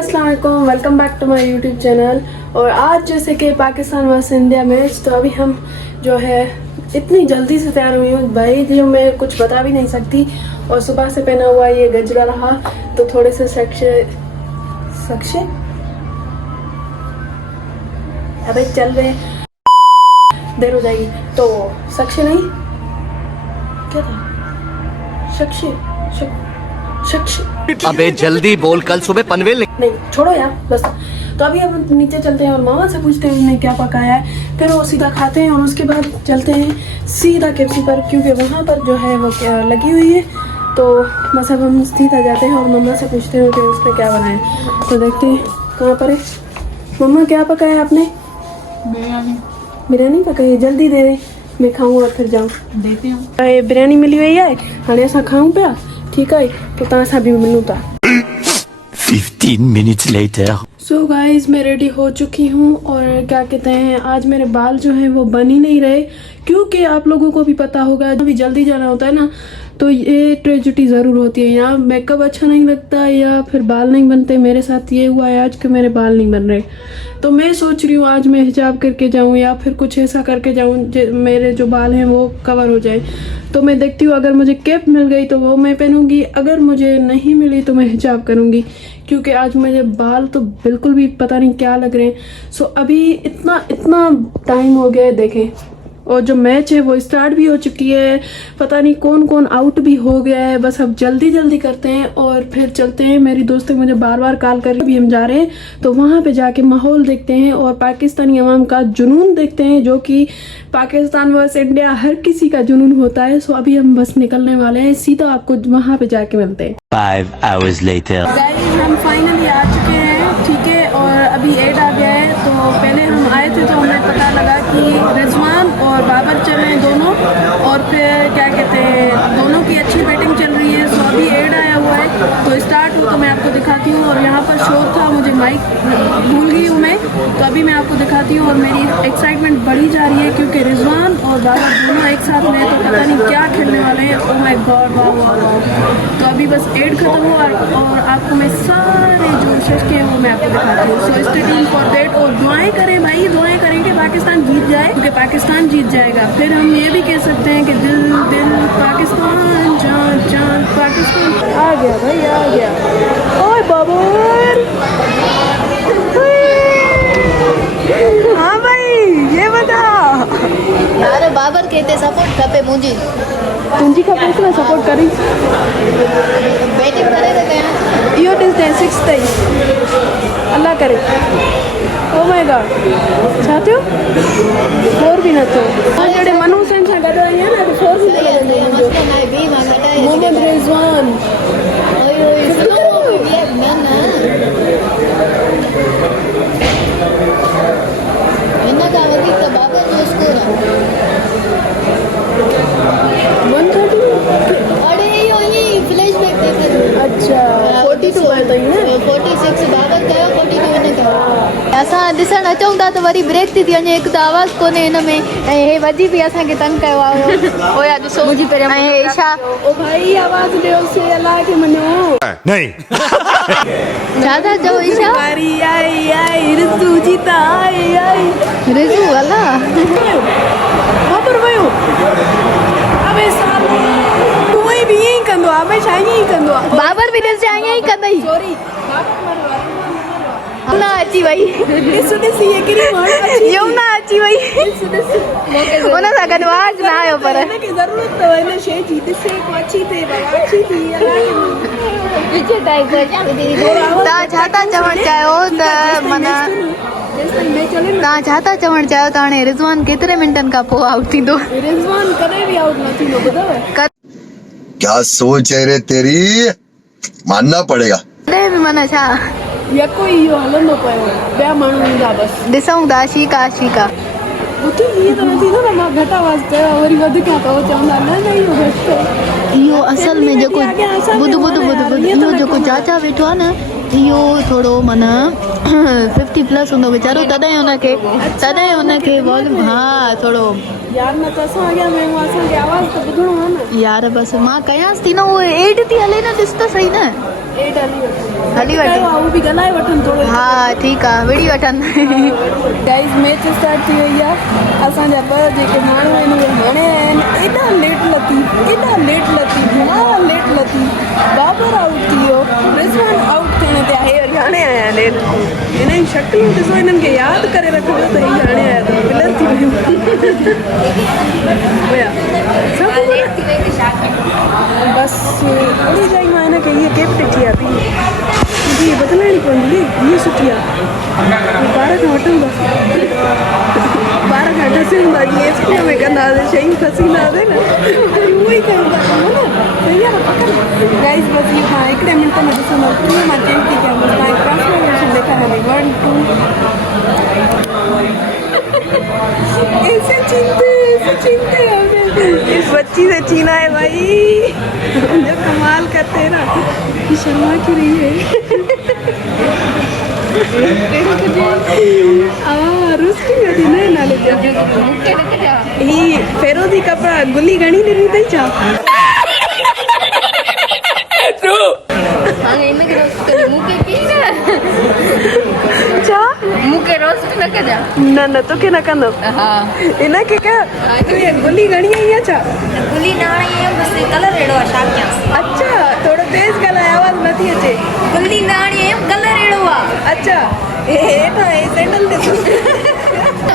अस्सलाम वालेकुम, welcome back to my YouTube channel. और आज जैसे कि पाकिस्तान वर्सेस इंडिया मैच, तो अभी हम जो है इतनी जल्दी से तैयार हुई हूँ भाई, जो मैं कुछ बता भी नहीं सकती। और सुबह से पहना हुआ ये गजरा रहा, तो थोड़े से सक्शे अबे चल रहे देर हो जाएगी, तो सक्शे नहीं क्या था, अबे जल्दी बोल, कल सुबह पनवेल नहीं, छोड़ो यार बस। तो अभी हम नीचे चलते हैं और मामा से पूछते हैं उन्होंने क्या पकाया है, फिर वो सीधा खाते हैं और उसके बाद चलते हैं सीधा केफसी पर, क्योंकि वहाँ पर जो है वो लगी हुई है। तो बस अब हम सीधा जाते हैं और मम्मा से पूछते हैं कि उसने क्या बनाया है। तो देखते हैं कहाँ पर है। मम्मा क्या पकाया है आपने? बिरयानी पकाई है, जल्दी दे रहे, मैं खाऊँ और फिर जाऊँ। देती हूँ। बिरयानी मिली हुई है, हाणे असां खाऊं पिया, ठीक है, तो तव्हां भी मिलूं था। 15 minutes later. सो गाइज मैं रेडी हो चुकी हूँ और क्या कहते हैं, आज मेरे बाल जो हैं वो बन ही नहीं रहे, क्योंकि आप लोगों को भी पता होगा अभी जल्दी जाना होता है ना, तो ये ट्रेजेडी ज़रूर होती है। या मेकअप अच्छा नहीं लगता या फिर बाल नहीं बनते। मेरे साथ ये हुआ है आज कि मेरे बाल नहीं बन रहे, तो मैं सोच रही हूँ आज मैं हिजाब करके जाऊँ या फिर कुछ ऐसा करके जाऊँ मेरे जो बाल हैं वो कवर हो जाए। तो मैं देखती हूँ अगर मुझे कैप मिल गई तो वो मैं पहनूंगी, अगर मुझे नहीं मिली तो मैं हिजाब करूँगी, क्योंकि आज मेरे बाल तो बिल्कुल भी पता नहीं क्या लग रहे हैं। सो अभी इतना टाइम हो गया है देखें, और जो मैच है वो स्टार्ट भी हो चुकी है, पता नहीं कौन कौन आउट भी हो गया है। बस अब जल्दी करते हैं और फिर चलते हैं। मेरी दोस्त मुझे बार कॉल कर रही, अभी हम जा रहे हैं तो वहाँ पे जाके माहौल देखते हैं और पाकिस्तानी अवाम का जुनून देखते हैं, जो कि पाकिस्तान वर्सेस इंडिया हर किसी का जुनून होता है। सो अभी हम बस निकलने वाले हैं, सीधा आपको वहाँ पे जाके मिलते हैं। 5 hours later. गाइस हम फाइनली आ चुके हैं, ठीक है, और अभी एड आ गया है। तो पहले हम आए थे तो हमें पता लगा कि रिजवान और बाबर चल रहे हैं दोनों, और फिर क्या कहते हैं दोनों की अच्छी बैटिंग चल रही है। सो अभी एड आया हुआ है तो स्टार्ट हो तो मैं आपको दिखाती हूँ। और यहाँ पर शोर था, मुझे माइक भूल गई हूँ मैं, तो अभी मैं आपको दिखाती हूँ। और मेरी एक्साइटमेंट बढ़ी जा रही है क्योंकि रिजवान और बाबर दोनों एक साथ में, तो पता नहीं क्या खेलने वाले हैं। ओह माय गॉड, वाह वाह वाह। तो अभी बस एड खत्म हुआ और आपको मैं सारे जो विशेष के हैं वो मैं आपको दिखाती हूँ। So stay tuned for that, और दुआएं करें भाई, दुआएं करें कि पाकिस्तान जीत जाए, क्योंकि पाकिस्तान जीत जाएगा। फिर हम ये भी कह सकते हैं कि दिल दिल पाकिस्तान, जान जान पाकिस्तान। आ गया भाई, आ गया। ओए बाबर, हाँ भाई ये बता यार बाबर कहते सपोर्ट खपे मुझे, तुंजी का फैसला सपोर्ट करी बैटिंग करे तो कया इहो ॾिसंदे 6 ताईं, अल्लाह करे। ओ माय गॉड, छा थियो? फोर बि न थियो। जॾहिं मनु सेन सां गॾु आई आहे न, फोर बि सही है मस्त ना भी मांगता है मोहम्मद रिजवान। ओए ओए स्लो ये ना ना इन्ना का वधी तो बाबर जो स्कोर 130। अरे ये फ्लैशबैक देखे। अच्छा 42 बार ताईं न, 46 बाबर कयो, 42 ने कयो। असां ॾिसण अचूं था त वरी ब्रेक थी वञे, हिकु त आवाज़ कोन्हे हिन में, ऐं हे वधी बि असांखे तंग कयो आहे। ओया ॾिसो मुंहिंजी पहिरियों ऐं ईशा ओ भाई आवाज़ ॾियो से अल्लाह खे मञो। नहीं. छा था चओ ईशा? आई रितु जीता आई रिजू अला बाबर वयो। अबे साल तू भी यही कंदो आहे, हमेशा यही कंदो आहे। बाबर बि ॾिस ईअं ई कंदई। सॉरी यमुना अची वई, ॾिस ये किरी माण्हू अची यमुना अची वई, हुन सां गॾु आवाज़ न आयो पर हिनखे ज़रूरत अथव हिन शइ जी। ॾिसे को अच्छी थिए, बाबा अच्छी थी। तव्हां छा था चवणु चाहियो त माना तव्हां छा था चवणु चाहियो त हाणे रिज़वान केतिरे मिंटनि खां पोइ आउट थींदो? रिज़वान कॾहिं बि आउट न थींदो, ॿुधव? क्या सोच है रे तेरी, मानना पड़ेगा। कॾहिं बि माना छा यको ई इहो हलंदो पियो, ॿिया माण्हू ईंदा बसि। ॾिसूं था आशिका ॿुधी ईअं त न थींदो न, मां घटि आवाज़ कयो वरी वधि कयां त चवंदा न इहो घटि कयो। इहो असल में जेको ॿुध इहो जेको चाचा वेठो आहे न, इहो थोरो माना 50+ हूंदो वीचारो, तॾहिं हुनखे वॉल्यूम हा थोरो यार न त असां अॻियां वेहूं, असांखे आवाज़ त ॿुधणो आहे न। यार बसि मां कयांसि थी न, उहो एड थी हले न, ॾिस त सही न। हली वठी वो भी गलाए वठन थोड़ो। हा ठीकु आहे विड़ी वठंदा गाइस मैच स्टार्ट थी वई आहे। असांजा ॿ जेके माण्हू आहिनि उहे हाणे आया आहिनि। एॾा लेट लतीफ़ मां लेट लतीफ़ बाबर आउट थी वियो, रिज़वान आउट थियण ते आहे वरी हाणे आया आहिनि। हिन जी शक्लूं ॾिसो, हिननि खे यादि करे रखियो त हीअ हाणे आया अथव, मिलर थी वियूं हुया सभु बसि थोरी जाई मां हिन खे हीअ कैप्टन थी आहे बि हीअ बदिलाइणी पवंदी। हीअ सुठी आहे, ॿार खां वठंदासीं, ॿार खां ॾसींदा जीअं स्कूल में कंदा हुआसीं, शयूं खसींदा हुआसीं न, उहो ई कयूं था कमु न। सही आहे न गाइस। बसि इहो मां हिकिड़े मिंट में ॾिसंदमि कीअं मां चेंज थी कयां। बसि तव्हांखे ट्रांसफॉर्मेशन ॾेखारियां थी 1 2 ऐसे छीनते इस बच्ची से छीना है भाई, जो कमाल करते हैं ना। ये शर्मा क्यों रही है? रुस्टी न नाले ही फेरोजी कपड़ा गुली घणी ॾिनी अथई छा? मूंखे रोस्ट न कजां। न तोखे न कंदमि। हिनखे कयो तूं इहा गुली घणी आई आहे छा? गुली न आई है, बस कलर एड़ो आहे, छा कयां? अच्छा थोड़ो तेज ॻाल्हाए, आवाज़ नथी अचे। गुली न आई है, कलर एड़ो आहे। अच्छा हेठां हे सैंडल ॾिसो।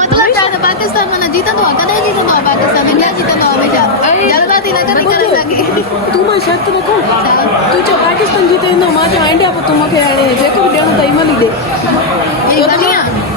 मतलब छा त पाकिस्तान माना जीतंदो आहे, कॾहिं जीतंदो आहे पाकिस्तान, इंडिया जीतंदो आहे हमेशा। जल्दबाज़ी न करे सघे। तूं मां शर्त रखो, तूं चओ पाकिस्तान जीते ईंदो, मां चवां इंडिया, पोइ तूं मूंखे हाणे जेको बि ॾियणो अथई महिल ई ॾे।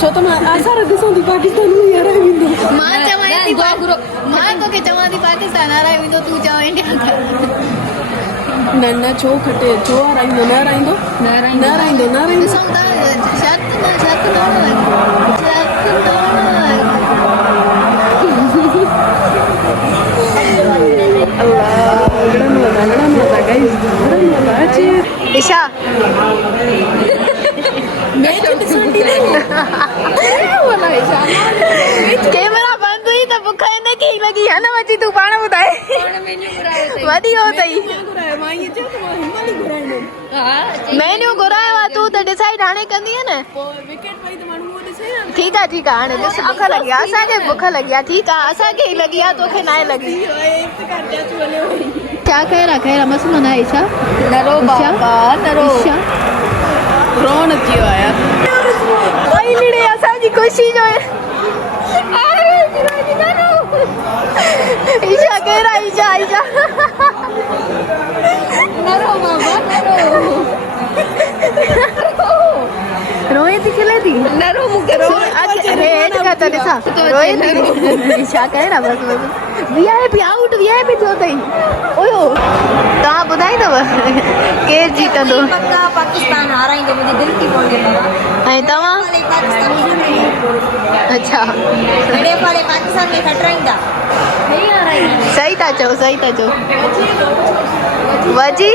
छो त मां आसार ॾिसां थी पाकिस्तान में हराए वेंदो। मां चवां थी मां तोखे चवां थी पाकिस्तान हराए वेंदो, तूं चवां इंडिया। न छो खटे, छो हाराईंदो? न हाराईंदो। ॾिसूं था शर्त ईशा कैमरा बंद हुई त बुख हिन खे लगी है ना। अची तूं पाण ॿुधाए वधी हो अथई। मेन्यू घुरायो आहे तूं त डिसाइड हाणे कंदी न। ठीकु आहे हाणे ॾिस, बुख लॻी आहे असांखे, बुख लॻी आहे। ठीकु आहे असांखे ई लॻी आहे, तोखे न लॻी। क्या खैर मसलो न है ईशा। नरो बाबा नरो रोन अची वियो आहे यार। भाई लिड़े असांजी खुशी जो है। ईशा केरा ईशा नरो बाबा नरो रोए थी खिले थी नरो मूंखे रो। अच्छा हेड का त ॾिसां रोए थी। ईशा केरा बस वीआईपी आउट, वीआईपी थियो अथई। ओयो तव्हां ॿुधाईंदव केरु जीतंदो? पक्का पाकिस्तान हाराईंदो, मुंहिंजी दिलि थी पवंदी। ऐं तव्हां? अच्छा हेॾे वारे पाकिस्तान में खटराईंदा, सही था चओ वजी।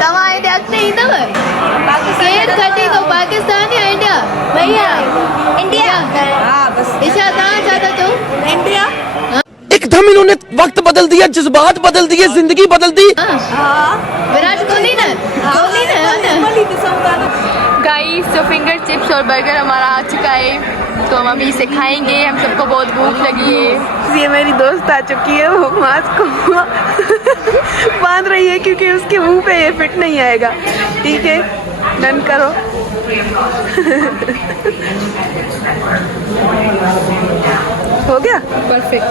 तव्हां हेॾे अॻिते ईंदव? केरु खटींदो, पाकिस्तान या इंडिया? भैया इंडिया। हाँ बस ईशा तव्हां छा था चओ? इंडिया। एकदम इन्होंने वक्त बदल दिया, जज्बात बदल दिए, जिंदगी बदल दी। विराट कोहली ना गाइस तो फिंगर चिप्स और बर्गर हमारा आ चुका है, तो हम अभी इसे खाएंगे। हम सबको बहुत भूख लगी है। ये मेरी दोस्त आ चुकी है, वो मास्क को बांध रही है क्योंकि उसके मुंह पे ये फिट नहीं आएगा। ठीक है डन करो। हो गया परफेक्ट।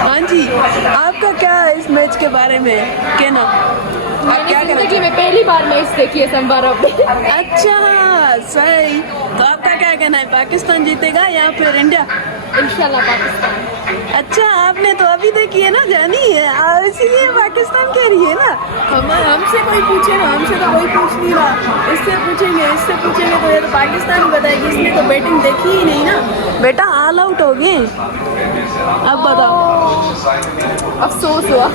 हाँ जी, आपका क्या है इस मैच के बारे में कहना? आप क्या जिंदगी में पहली बार मैच देखी है संबारा पे। अच्छा सही, तो आपका क्या कहना है, पाकिस्तान जीतेगा या फिर इंडिया? इंशाल्लाह पाकिस्तान। अच्छा आपने तो अभी देखी है ना, जानी है, इसीलिए पाकिस्तान कह रही है ना। हमसे कोई पूछेगा, हमसे तो कोई पूछ नहीं रहा। इससे पूछेंगे तो ये तो पाकिस्तान बताएगी, इसने तो बैटिंग देखी ही नहीं ना। बेटा ऑल आउट हो गए, अब बताओ। अफसोस हुआ।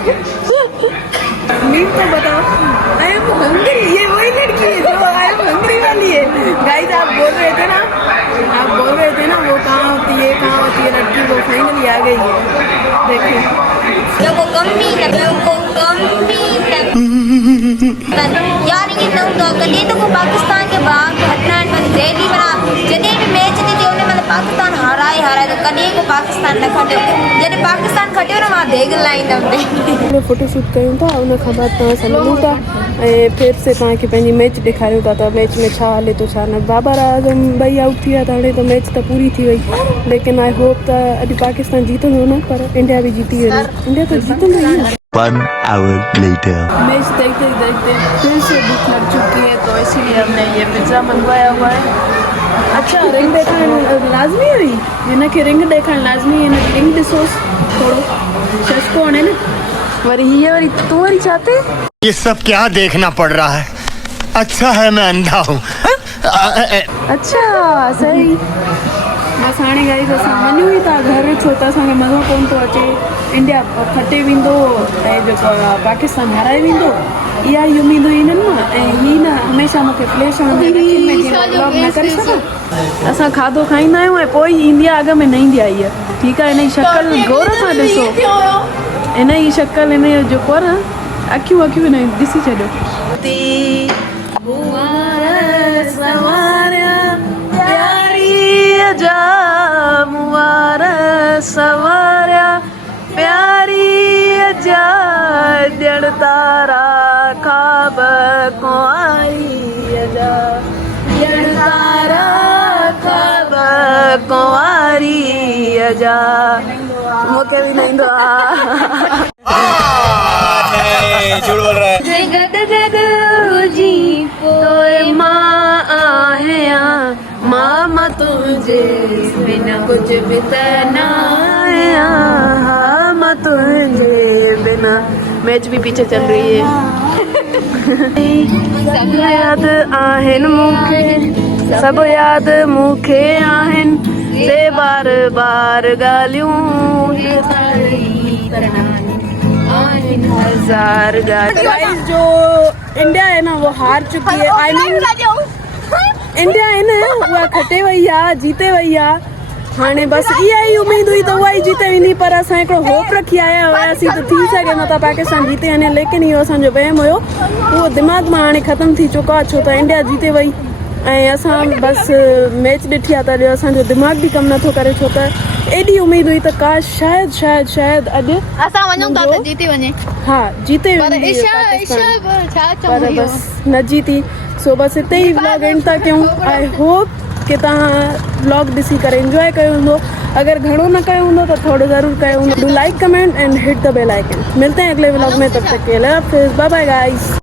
मीट तो बताओ। आई एम हंग्री, ये वही लड़की है जो आई एम हंग्री वाली है। गाइस आप बोल रहे थे ना आप बोल रहे थे ना वो कहाँ होती है लड़की, वो फाइनली आ गई है। देखिए लोगों कमी यार ये नौ तो कदे तो को पाकिस्तान के बाद घटना में रैली बना जदे भी मैच थी उन्हें मतलब पाकिस्तान हाराए तो कदे को पाकिस्तान न खटियो जदे पाकिस्तान खटियो ना वहां देख लाइन दे फोटो शूट कयूं था उन खां बाद तव्हां सां मिलूं था ऐं फिर से तव्हांखे पंहिंजी मैच ॾेखारियूं था त मैच में छा हले थो छा न। बाबर आज़म ॿई आउट थी विया त हाणे त मैच त पूरी थी वई, लेकिन आई होप त अॼु पाकिस्तान जीतंदो न, पर इंडिया भी जीती वञे। इंडिया तो जीतंदो ही न। 1 hour later. मैच देखते फिर से भूख लग चुकी है, तो इसीलिए हमने ये पिज़्ज़ा मंगवाया हुआ है। अच्छा रिंग ॾेखारणु लाज़मी हुई, हिनखे रिंग ॾेखारणु लाज़मी, हिनखे रिंग ॾिसोसि थोरो सस्तो हाणे न। वरी हीअ वरी तूं वरी छा थी? ये सब क्या देखना पड़ रहा है? अच्छा है मैं अंधा हूँ। अच्छा सही। बस हाणे गाइस असां वञूं ई था घर, छो त असांखे मज़ो कोन थो अचे। इंडिया खटे वेंदो ऐं जेको पाकिस्तान हाराए वेंदो, इहा ई उमेद हुई हिननि मां। ऐं हीअ न हमेशह मूंखे फ्लैश व्लॉग न करे सघां। असां खाधो खाईंदा आहियूं ऐं पोइ इंडिया अॻ में न ईंदी आहे इहा। ठीकु आहे, हिन जी शक्ल गौर सां ॾिसो, हिन जी शक्ल, हिन जो जेको आहे न अखियूं हिन ॾिसी छॾियो। सवारिया प्यारी जा ॼण तारा ख़्वाब को आई जा, ॼण तारा ख़्वाब को आई जा। मूंखे बि न ईंदो आहे। झूठ बोल रहा है। जी पोइ मां आहियां, मां तुंहिंजे बिना कुझ बि त न आहियां, हा मां तुंहिंजे बिना। मैच भी पीछे चल रही है। सब याद आहिनि मूंखे, सब याद मूंखे आहिनि, से बार बार ॻाल्हियूं हजार गाइस। जो इंडिया है ना वो हार चुकी है। आई मीन इंडिया है ना उहा खटे वई आहे, जीते वई आहे। हाणे बसि इहा ई उमेद हुई त उहा ई जीते वेंदी, पर असां हिकिड़ो होप रखी आया हुआसीं त थी सघे मतिलबु पाकिस्तान जीते वञे, लेकिन इहो असांजो वहम हुयो, उहो दिमाग़ मां हाणे ख़तमु थी चुको आहे, छो त इंडिया जीते वई ऐं असां बसि मैच ॾिठी आहे त असांजो दिमाग़ बि कमु नथो करे, छो त एॾी उमेद हुई त काश शायदि अॼु असां वञूं था त जीती वञे। हा जीते पर वेंदी छा पर बसि न जीती। सो बसि हिते ई व्लॉग एंड था कयूं। आई होप कि तव्हां व्लॉग ॾिसी करे इंजॉय कयो हूंदो। अगर घणो न कयो हूंदो त थोड़ो ज़रूर कयो हूंदो। Do like comment and hit the bell icon. मिलते हैं अगले व्लॉग में, तब तक के लिए बाय बाय गाइस।